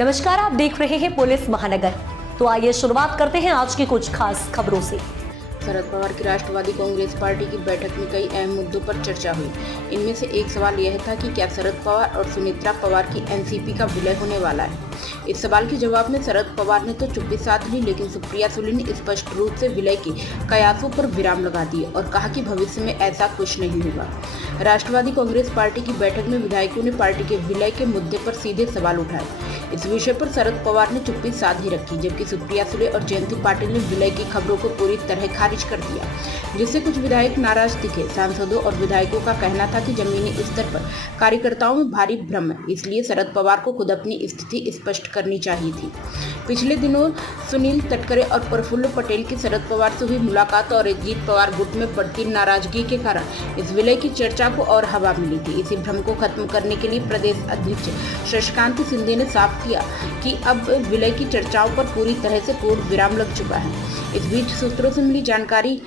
नमस्कार, आप देख रहे हैं पुलिस महानगर। तो आइए शुरुआत करते हैं आज की कुछ खास खबरों से। शरद पवार की राष्ट्रवादी कांग्रेस पार्टी की बैठक में कई अहम मुद्दों पर चर्चा हुई। इनमें से एक सवाल यह था कि क्या शरद पवार और सुनेत्रा पवार की एनसीपी का विलय होने वाला है। इस सवाल के जवाब में शरद पवार ने तो चुप्पी साध ली, लेकिन सुप्रिया सुले ने स्पष्ट रूप से विलय के कयासों पर विराम लगा दिए और कहा कि भविष्य में ऐसा कुछ नहीं होगा। राष्ट्रवादी कांग्रेस पार्टी की बैठक में विधायकों ने पार्टी के विलय के मुद्दे पर सीधे सवाल उठाए। इस विषय पर शरद पवार ने चुप्पी साध ही रखी, जबकि सुप्रिया सुले और जयंती पाटिल ने विलय की खबरों को पूरी तरह खारिज कर दिया, जिससे कुछ विधायक नाराज दिखे। सांसदों और विधायकों का कहना था कि जमीनी स्तर पर कार्यकर्ताओं में भारी भ्रम है, इसलिए शरद पवार को खुद अपनी स्थिति स्पष्ट करनी चाहिए थी। पिछले दिनों सुनील तटकरे और प्रफुल्ल पटेल की शरद पवार से हुई मुलाकात और अजीत पवार गुट में बढ़ती नाराजगी के कारण इस विलय की चर्चा को और हवा मिली थी। इसी भ्रम को खत्म करने के लिए प्रदेश अध्यक्ष शशिकांत शिंदे ने साफ किया कि अब विलय की चर्चाओं पर पूरी तरह से पूर्ण विराम लग चुका है। इस बीच सूत्रों से मिली जानकारी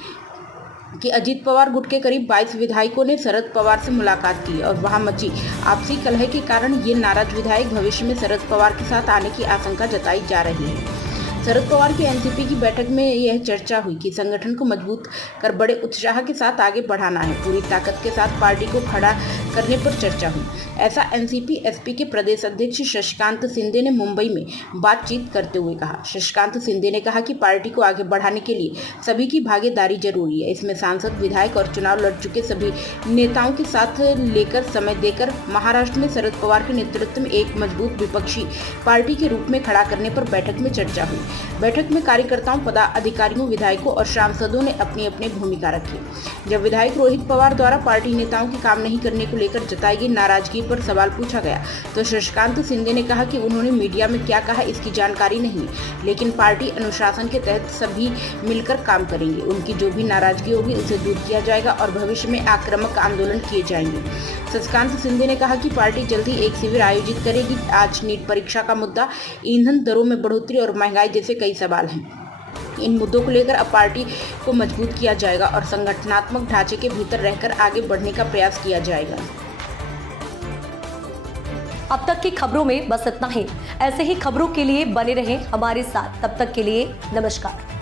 कि अजीत पवार गुट के करीब 22 विधायकों ने शरद पवार से मुलाकात की और वहां मची आपसी कलह के कारण ये नाराज विधायक भविष्य में शरद पवार के साथ आने की आशंका जताई जा रही है। शरद पवार की एनसीपी की बैठक में यह चर्चा हुई कि संगठन को मजबूत कर बड़े उत्साह के साथ आगे बढ़ाना है। पूरी ताकत के साथ पार्टी को खड़ा करने पर चर्चा हुई। ऐसा एनसीपी एसपी के प्रदेश अध्यक्ष शशिकांत शिंदे ने मुंबई में बातचीत करते हुए कहा। शशिकांत शिंदे ने कहा कि पार्टी को आगे बढ़ाने के लिए सभी की भागीदारी जरूरी है। इसमें सांसद, विधायक और चुनाव लड़ चुके सभी नेताओं के साथ लेकर समय देकर महाराष्ट्र में शरद पवार के नेतृत्व में एक मजबूत विपक्षी पार्टी के रूप में खड़ा करने पर बैठक में चर्चा हुई। बैठक में कार्यकर्ताओं, पदाधिकारियों, विधायकों और सांसदों ने अपनी अपनी भूमिका रखी। जब विधायक रोहित पवार द्वारा पार्टी नेताओं के काम नहीं करने को लेकर जताई गई नाराजगी पर सवाल पूछा गया तो शशिकांत शिंदे ने कहा कि उन्होंने मीडिया में क्या कहा इसकी जानकारी नहीं, लेकिन पार्टी अनुशासन के तहत सभी मिलकर काम करेंगे। उनकी जो भी नाराजगी होगी उसे दूर किया जाएगा और भविष्य में आक्रामक आंदोलन किए जाएंगे। शशिकांत शिंदे ने कहा कि पार्टी जल्दी एक शिविर आयोजित करेगी। आज नीट परीक्षा का मुद्दा, ईंधन दरों में बढ़ोतरी और महंगाई जैसे कई सवाल हैं। इन मुद्दों को लेकर अब पार्टी को मजबूत किया जाएगा और संगठनात्मक ढांचे के भीतर रहकर आगे बढ़ने का प्रयास किया जाएगा। अब तक की खबरों में बस इतना ही। ऐसे ही खबरों के लिए बने रहें हमारे साथ। तब तक के लिए नमस्कार।